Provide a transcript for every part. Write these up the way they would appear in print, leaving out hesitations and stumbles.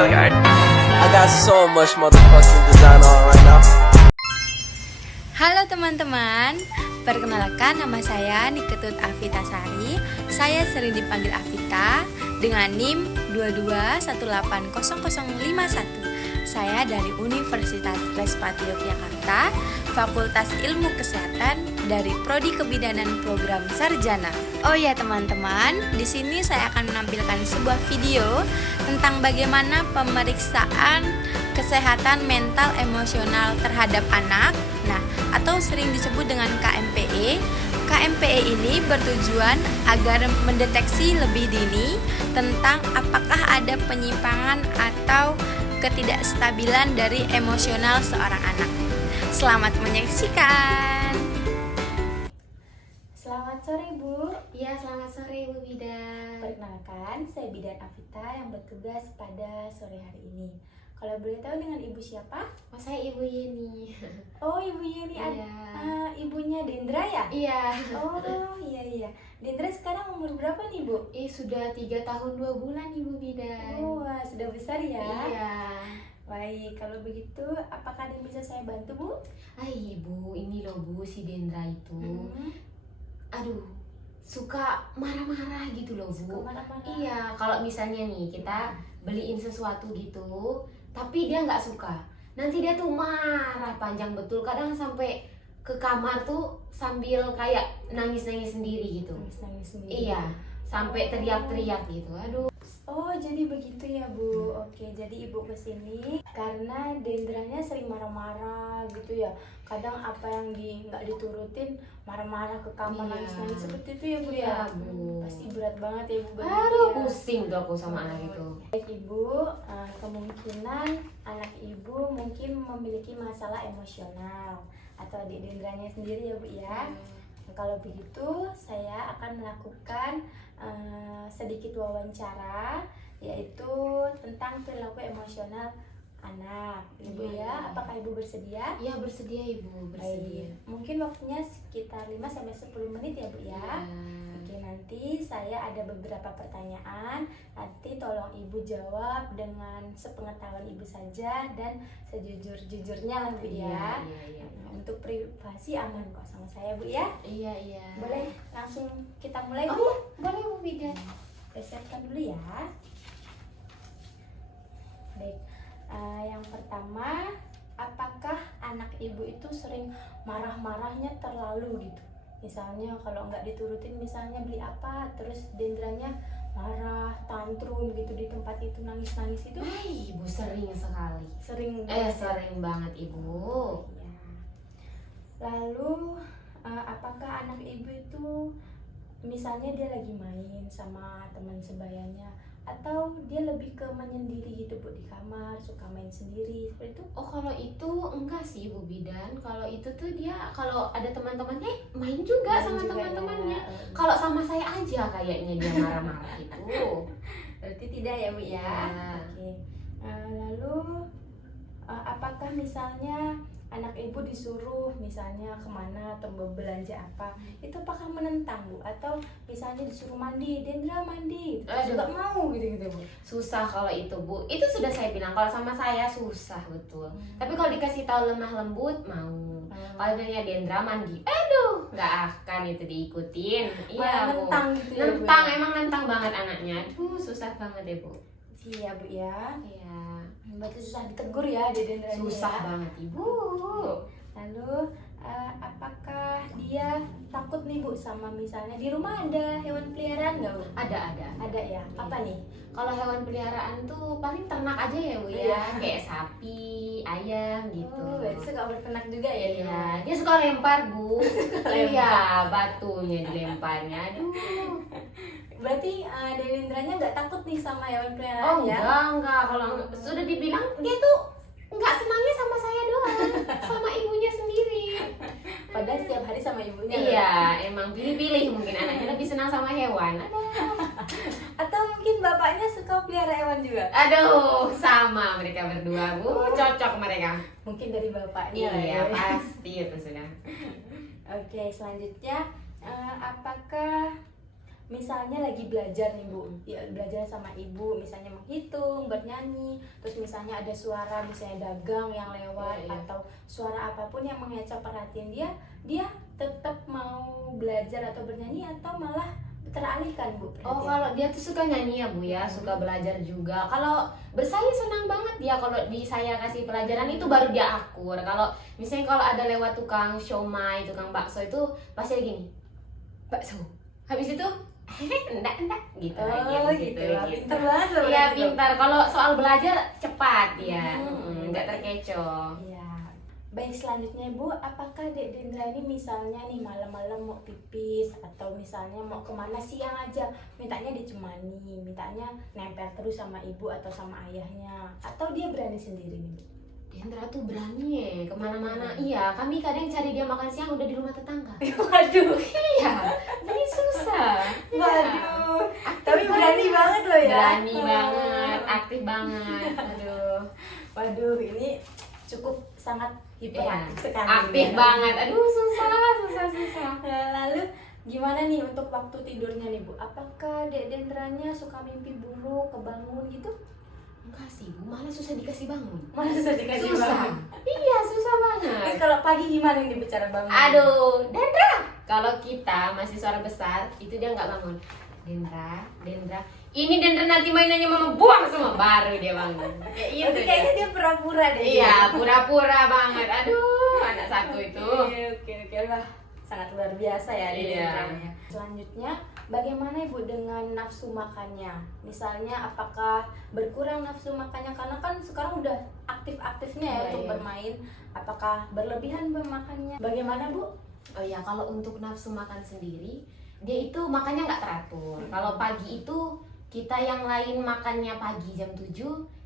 Hilliard. I got so much motherfucking design on right now. Halo teman-teman, perkenalkan nama saya Niketut Afitasari. Saya sering dipanggil Afita dengan NIM 22180051. Saya dari Universitas Respati Yogyakarta, Fakultas Ilmu Kesehatan dari Prodi Kebidanan Program Sarjana. Oh ya teman-teman, di sini saya akan menampilkan sebuah video tentang bagaimana pemeriksaan kesehatan mental emosional terhadap anak, atau sering disebut dengan KMPE. KMPE ini bertujuan agar mendeteksi lebih dini tentang apakah ada penyimpangan atau ketidakstabilan dari emosional seorang anak. Selamat menyaksikan. Selamat sore Bu. Ya, selamat sore Bu Bidan. Perkenalkan, saya Bidan Afita yang bertugas pada sore hari ini. Kalau boleh tahu dengan Ibu siapa? Oh, saya Ibu Yeni. Oh, Ibu Yeni. Iya. Ibunya Dendra ya? Iya. Oh, iya. Dendra sekarang umur berapa nih Bu? Sudah 3 tahun 2 bulan Ibu Bidan. Oh, wah, sudah besar ya? Iya. Baik, kalau begitu apakah ada yang bisa saya bantu Bu? Ibu, ini loh Bu, si Dendra itu aduh, suka marah-marah gitu loh Bu. Suka marah-marah? Iya, kalau misalnya nih kita beliin sesuatu gitu tapi dia nggak suka, nanti dia tuh marah panjang betul, kadang sampai ke kamar tuh sambil kayak nangis-nangis sendiri gitu. Nangis sendiri. Iya, sampai teriak-teriak gitu. Aduh. Oh, jadi begitu ya Bu. Oke, jadi Ibu kesini karena Dendranya sering marah-marah gitu ya. Kadang apa yang nggak diturutin marah-marah ke kamar, Iya. nangis-nangis seperti itu ya Bu Iya, ya. Bu. Pasti berat banget ya Bu. Aduh, ya. pusing tuh aku sama anak itu. Baik Ibu, kemungkinan anak Ibu mungkin memiliki masalah emosional atau di Dendranya sendiri ya Bu ya. Kalau begitu, saya akan melakukan sedikit wawancara, yaitu tentang perilaku emosional anak, Ibu ya. Apakah Ibu bersedia? Iya, bersedia Ibu, bersedia. Baik. Mungkin waktunya sekitar 5-10 menit ya Bu ya. Oke, nanti saya ada beberapa pertanyaan. Nanti tolong Ibu jawab dengan sepengetahuan Ibu saja dan sejujur-jujurnya lah Bu ya. Iya. Untuk privasi aman kok sama saya Bu ya. Iya. Boleh langsung kita mulai Bu? Oh, boleh Bu Bidan. Persiapkan dulu ya. Baik, yang pertama, apakah anak Ibu itu sering marah-marahnya terlalu gitu? Misalnya kalau nggak diturutin, misalnya beli apa, terus Dendranya marah, tantrum gitu di tempat itu, nangis-nangis itu? Ibu sering sekali. Sering Sering banget Ibu. Ya. Lalu apakah anak Ibu itu misalnya dia lagi main sama teman sebayanya, atau dia lebih ke menyendiri gitu Bu, di kamar suka main sendiri seperti itu? Oh, kalau itu enggak sih Ibu Bidan. Kalau itu tuh dia kalau ada teman-temannya main juga Main sama juga teman-temannya. ya. Kalau sama saya aja kayaknya dia marah-marah itu. Berarti tidak ya Bu ya? Iya. Oke. Lalu apakah misalnya anak Ibu disuruh misalnya kemana atau belanja apa, itu apakah menentang Bu? Atau misalnya disuruh mandi, Dendra mandi, terus nggak mau gitu Bu? Susah kalau itu Bu. Itu sudah saya bilang, kalau sama saya susah betul. Tapi kalau dikasih tahu lemah lembut mau. Kalau misalnya Dendra mandi, aduh, nggak akan itu diikutin. Iya Bu. Nentang gitu ya Bu? Nentang, emang nentang banget anaknya. Aduh, susah banget ya Bu. Iya Bu ya. Iya. Berarti susah ditegur ya di Dendra Susah ya? banget Ibu. Lalu apakah dia takut nih Bu sama misalnya di rumah ada hewan peliharaan nggak Bu? Ada. Ada ya? Apa nih? Kalau hewan peliharaan tuh paling ternak aja ya Bu Iya. ya. Kayak sapi, ayam gitu. Oh, berarti suka berternak juga ya? di Iya, rumah? dia suka lempar Bu. lempar. Iya, batunya dilemparnya. Aduh. Berarti Dewendranya nggak takut nih sama hewan Oh peliharaan ya? enggak. Kalau sudah dibilang dia tuh nggak senangnya sama saya doang, sama ibunya sendiri. Padahal setiap hari sama ibunya. Iya, emang pilih-pilih mungkin anaknya lebih senang sama hewan. Atau mungkin bapaknya suka pelihara hewan juga? Aduh, sama mereka berdua Bu, cocok mereka. Mungkin dari bapaknya lah Iya, ya. pasti itu sudah. Oke, selanjutnya apakah misalnya lagi belajar nih Bu, ya belajar sama ibu, misalnya menghitung, bernyanyi, terus misalnya ada suara misalnya dagang yang lewat atau suara apapun yang mengecap perhatian dia tetap mau belajar atau bernyanyi atau malah teralihkan Bu perhatian? Oh, kalau dia tuh suka nyanyi ya Bu ya, suka belajar juga. Kalau bersaing senang banget dia, kalau di saya kasih pelajaran itu baru dia akur. Kalau misalnya kalau ada lewat tukang siomay, tukang bakso itu pasti gini, bakso. Habis itu enggak gitu aja gitu lah, pintar banget loh. Iya pintar. Kalau soal belajar cepat dia, nggak terkecoh. Iya. Baik, selanjutnya Bu, apakah Dek Dendra ini misalnya nih malam-malam mau pipis atau misalnya mau kemana siang aja, mintanya dicemani, mintanya nempel terus sama ibu atau sama ayahnya, atau dia berani sendiri nih Bu? Dendra tuh berani ya kemana-mana. Iya, kami kadang cari dia makan siang udah di rumah tetangga. Waduh, Iya, jadi susah. waduh. Aktif Tapi berani banget loh ya. Berani banget, aktif banget. Aduh. Waduh, ini cukup sangat hiperaktif sekali. Aktif ya. banget. Aduh, susah. Nah, lalu gimana nih untuk waktu tidurnya nih Bu? Apakah Dek Dendranya suka mimpi buruk, kebangun gitu? Enggak sih, Bu, malah susah dikasih bangun. Malah susah dikasih Susah. bangun. Iya, susah Terus banget. kalau pagi gimana nih bicara bangun? Aduh, Dendra. Kalau kita masih suara besar, itu dia nggak bangun. Dendra. Ini Dendra nanti mainannya mama buang semua, baru dia bangun. Kayak gitu. Berarti kayaknya dia pura-pura deh. Iya, pura-pura banget. Aduh, anak satu itu. Oke lah, sangat luar biasa ya Dek Iya. Dendranya. Selanjutnya, bagaimana Ibu dengan nafsu makannya? Misalnya apakah berkurang nafsu makannya karena kan sekarang udah aktif-aktifnya ya Iya, untuk iya. bermain. Apakah berlebihan makannya? Bagaimana Bu? Oh ya, kalau untuk nafsu makan sendiri, dia itu makannya nggak teratur. Kalau pagi itu kita yang lain makannya pagi jam 7,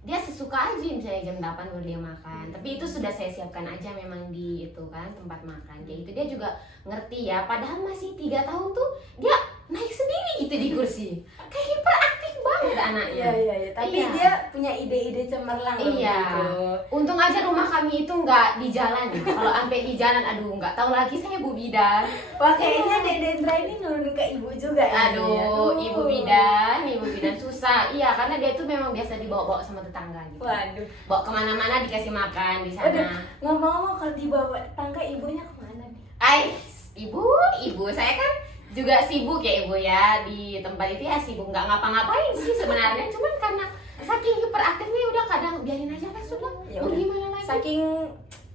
dia sesuka aja misalnya jam 8 baru dia makan. Tapi itu sudah saya siapkan aja memang di itu kan tempat makan. Kayak itu dia juga ngerti ya, padahal masih 3 tahun tuh dia naik sendiri gitu di kursi. Kayak hiperaktif banget anaknya. Iya. Tapi Iya. dia punya ide-ide cemerlang loh Iya. gitu. Untung aja rumah kami itu nggak di jalan ya. Kalau sampai di jalan, aduh nggak tahu lagi saya Bu Bidan. Wah, kayaknya Dek Dendra ini nurun ke ibu juga ya. Aduh, ibu bidan susah. Iya, karena dia tuh memang biasa dibawa-bawa sama tetangga gitu. Waduh. Bawa kemana-mana dikasih makan di Waduh, sana. ngomong-ngomong kalau dibawa tangga ibunya kemana nih? Ibu, saya kan juga sibuk ya ibu ya di tempat itu ya sibuk nggak ngapa-ngapain sih sebenarnya. Cuman karena saking hiperaktifnya udah kadang biarin aja kan sudah. Ya Mau udah. gimana lagi? Saking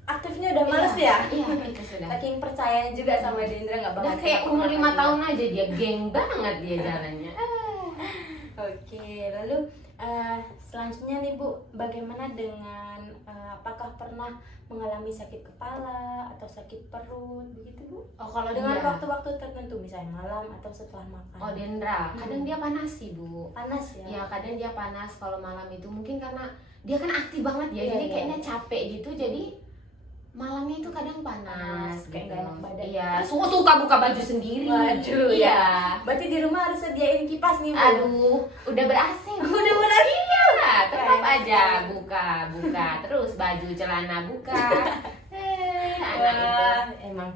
aktifnya udah males ya? Iya, itu sudah. Saking percaya juga sama Dendra nggak bakal Udah kayak umur 5 tahun aja dia geng banget dia jalannya. Oke, lalu selanjutnya nih Bu, bagaimana dengan apakah pernah mengalami sakit kepala atau sakit perut begitu Bu? Oh kalau Dengan dia, waktu-waktu tertentu misalnya malam atau setelah makan? oh Dendra, kadang dia panas sih Bu. Panas ya? Ya kadang dia panas kalau malam itu mungkin karena dia kan aktif banget ya, Iya, jadi iya. kayaknya capek gitu, jadi malamnya itu kadang panas Kayak gitu. nggak enak badan. Iya, suka buka baju sendiri. Waduh, iya. Berarti di rumah harus sediain kipas nih Bu? Aduh, udah ber-AC. Udah benar. Iya, tetap Keren aja sekali. buka terus baju celana buka. Anak itu. Wah, emang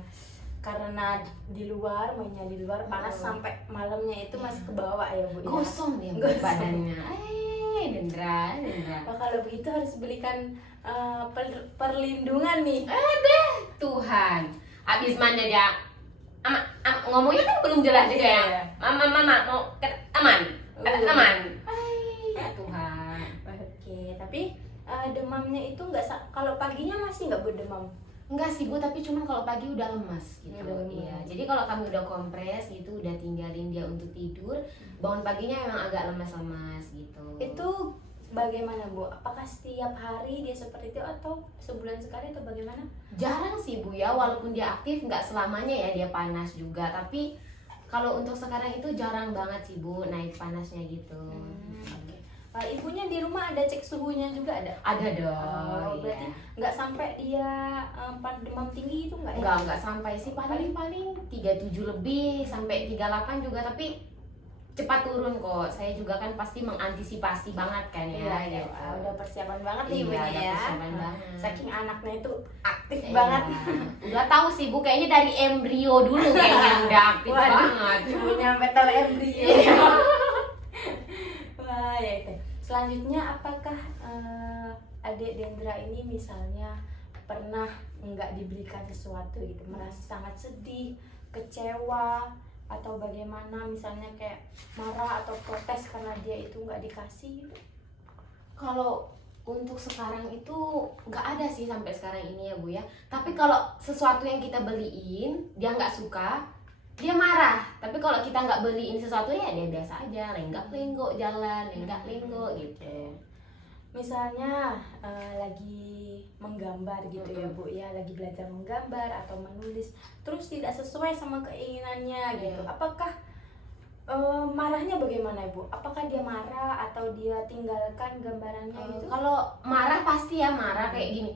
karena di luar mainnya di luar panas sampai malamnya itu masih ke bawah ya Bu ya? Gosong dia Gosong. badannya. Dendra. Nah, kalau begitu harus belikan perlindungan nih. Tuhan, abis mandi dia ngomongnya kan belum jelas juga ya. Iya. Mama mau aman. Aman. Ya Tuhan. Oke, tapi demamnya itu kalau paginya masih nggak berdemam. Enggak sih Bu, tapi cuman kalau pagi udah lemas gitu. Udah lemas. Iya. Jadi kalau kami udah kompres gitu, udah tinggalin dia untuk tidur, bangun paginya emang agak lemas-lemas gitu. Itu bagaimana Bu? Apakah setiap hari dia seperti itu atau sebulan sekali atau bagaimana? Jarang sih Bu ya, walaupun dia aktif nggak selamanya ya dia panas juga, tapi kalau untuk sekarang itu jarang banget sih Bu naik panasnya gitu. Oke. Ibunya di rumah ada cek suhunya juga ada? Ada Oh, dong. berarti nggak sampai dia demam tinggi itu nggak ya? Enggak sampai sih, paling 37 lebih sampai 38 juga, tapi cepat turun kok. Saya juga kan pasti mengantisipasi banget kan ya. Iya, gitu. udah persiapan banget nih Iya, ibunya udah ya. persiapan banget. Saking anaknya itu aktif aktif Iya. banget. Udah tahu sih Bu, kayaknya dari embrio dulu kayaknya udah aktif Waduh, banget. ibunya metal embrio. Iya. Wah, ya itu. Selanjutnya, apakah adik Dendra ini misalnya pernah nggak diberikan sesuatu gitu, merasa sangat sedih, kecewa, atau bagaimana, misalnya kayak marah atau protes karena dia itu nggak dikasih gitu? Kalau untuk sekarang itu nggak ada sih sampai sekarang ini ya Bu ya. Tapi kalau sesuatu yang kita beliin dia nggak suka, dia marah. Tapi kalau kita nggak beliin sesuatu ya dia biasa aja, lenggak-lenggok jalan, lenggak-lenggok gitu. Misalnya lagi menggambar gitu ya Bu ya, lagi belajar menggambar atau menulis, terus tidak sesuai sama keinginannya gitu. Apakah marahnya bagaimana Ibu? Apakah dia marah atau dia tinggalkan gambarannya gitu? Kalau marah pasti ya marah kayak gini.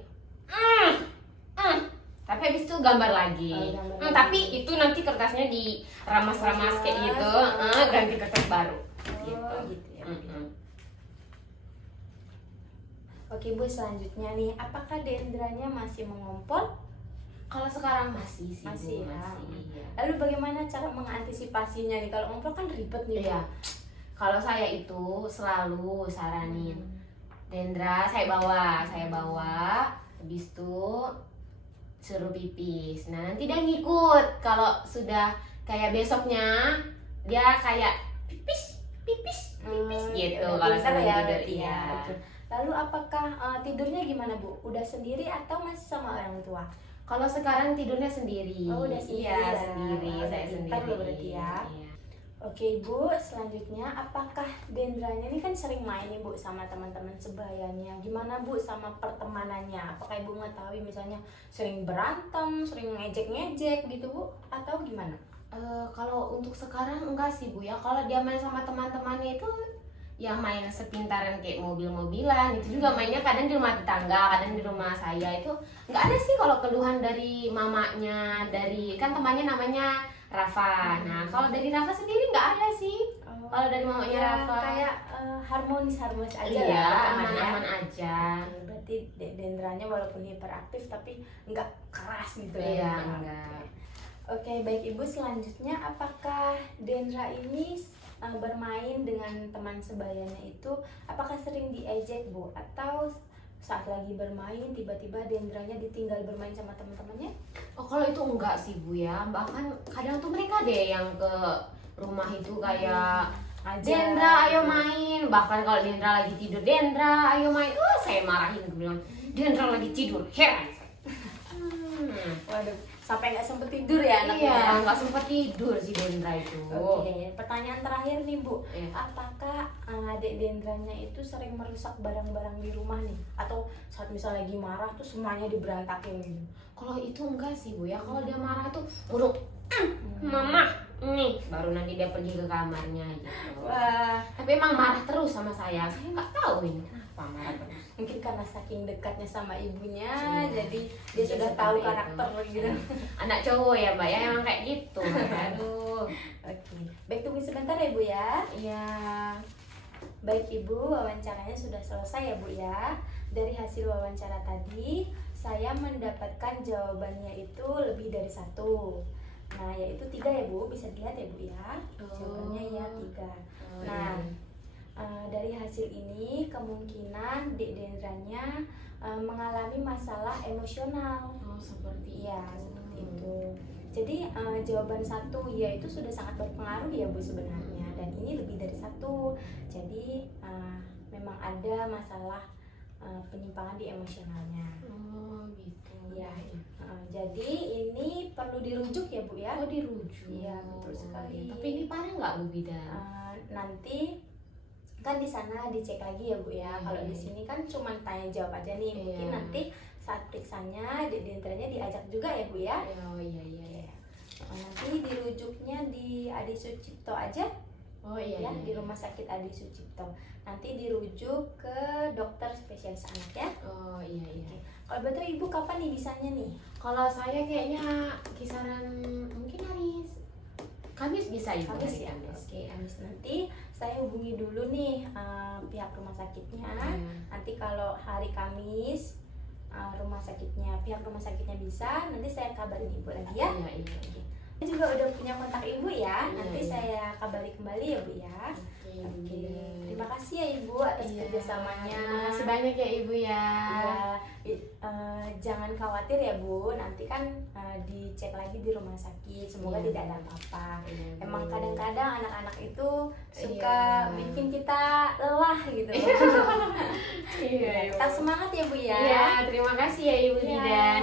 Tapi habis itu gambar lagi. Gambar lagi. Tapi itu nanti kertasnya diramas-ramas kayak gitu, ganti kertas baru. Oh, gitu ya. Mm-mm. Oke Bu, selanjutnya nih, apakah Dendranya masih mengompol? Kalau sekarang masih sih, Masih Bu, ya. masih. Iya. Lalu bagaimana cara mengantisipasinya nih? Kalau ngompol kan ribet nih Bu. Iya. Kalau saya itu selalu saranin, Dendra saya bawa, habis itu suruh pipis. Nah nanti dia ngikut. Kalau sudah kayak besoknya dia kayak pipis gitu. Kalau Pintar sebelum ya, tidur berarti ya. iya. Betul. Lalu apakah tidurnya gimana Bu? Udah sendiri atau masih sama orang tua? Kalau sekarang tidurnya sendiri. Oh, udah sendiri Iya, ya. sendiri, Oh, saya udah sendiri. pintar loh berarti ya. Iya. Oke Bu, selanjutnya apakah Dendranya ini kan sering main nih Bu sama teman-teman sebayanya? Gimana Bu sama pertemanannya? Apakah Ibu mengetahui misalnya sering berantem, sering ngejek-ngejek gitu Bu? Atau gimana? Kalau untuk sekarang enggak sih Bu ya. Kalau dia main sama teman-temannya itu ya main sepintaran kayak mobil-mobilan, itu juga mainnya kadang di rumah tetangga, kadang di rumah saya. Itu nggak ada sih kalau keluhan dari mamanya, dari kan temannya namanya Rafa. Nah kalau dari Rafa sendiri nggak ada sih. Kalau dari mamanya Ya, Rafa kayak harmonis aja iya lah teman ya. aman-aman aja. Oke, berarti Dendranya walaupun hiperaktif tapi nggak keras gitu Iya ya. enggak. Oke, baik Ibu, selanjutnya apakah Dendra ini bermain dengan teman sebayanya itu apakah sering diejek Bu? Atau saat lagi bermain tiba-tiba Dendranya ditinggal bermain sama teman-temannya? Oh kalau itu enggak sih Bu ya. Bahkan kadang tuh mereka deh yang ke rumah itu kayak Dendra ayo main. Bahkan kalau Dendra lagi tidur, Dendra ayo main. Saya marahin, gue bilang Dendra lagi tidur, heran. Waduh, sampai nggak sempet tidur ya anaknya? Iya, nggak sempat tidur si Dendra itu. Oke, pertanyaan terakhir nih Bu, Iya. apakah adik Dendranya itu sering merusak barang-barang di rumah nih? Atau saat misalnya lagi marah tuh semuanya diberantakin gitu? Kalau itu enggak sih Bu ya. Kalau dia marah tuh nguruk, Mama, nih baru nanti dia pergi ke kamarnya gitu. Wah, Tapi emang marah terus sama saya. Saya nggak tahu ini kenapa marah terus. mungkin karena saking dekatnya sama ibunya, Iya. jadi dia Iya, sudah seperti tahu itu. karakter gitu. Anak cowok ya Mbak ya, emang kayak gitu. Aduh. Oke, baik, tunggu sebentar ya Bu ya. Iya. Baik Ibu, wawancaranya sudah selesai ya Bu ya. Dari hasil wawancara tadi, saya mendapatkan jawabannya itu lebih dari 1. Nah, yaitu 3 ya Bu, bisa dilihat ya Bu ya. Jawabannya ya 3. Nah, dari hasil ini kemungkinan Dek Dendranya mengalami masalah emosional. Oh seperti Iya, seperti itu. Jadi jawaban 1 ya itu sudah sangat berpengaruh ya Bu sebenarnya, dan ini lebih dari 1. Jadi memang ada masalah penyimpangan di emosionalnya. Oh gitu. Ya, jadi ini perlu dirujuk ya Bu ya. Oh dirujuk. Iya, betul sekali. Tapi ini parah nggak Bu Bidan? Nanti kan di sana dicek lagi ya Bu ya. Kalau di sini kan cuma tanya jawab aja nih. Mungkin Iya. nanti saat periksanya Dek Dendranya diajak juga ya Bu ya. Oh iya. Nanti dirujuknya di Adi Sucipto aja Oh iya. ya, di Rumah Sakit Adi Sucipto. Nanti dirujuk ke dokter spesialis anak ya. Oh iya. Kalau betul Ibu kapan nih bisanya nih? Kalau saya kayaknya kisaran mungkin hari Kamis bisa Ibu. Kamis hari ya. Kamis. Oke, Kamis nanti saya hubungi dulu nih pihak rumah sakitnya. Nanti kalau hari Kamis rumah sakitnya, pihak rumah sakitnya bisa, nanti saya kabarin ibu lagi ya. Iya, iya. Saya juga udah punya kontak ibu ya, Iya, nanti iya. saya kabari kembali ya bu ya. Oke, terima kasih ya ibu atas Iya. kerjasamanya. Terima kasih banyak ya Ibu ya. Jangan khawatir ya bu, nanti kan dicek lagi di rumah sakit, semoga Iya. tidak ada apa-apa. Iya, Bu. Emang kadang-kadang anak-anak itu suka Iya. bikin kita lelah gitu. Iya, Tetap semangat ya bu ya. Iya, terima kasih ya Ibu Iya, Didan.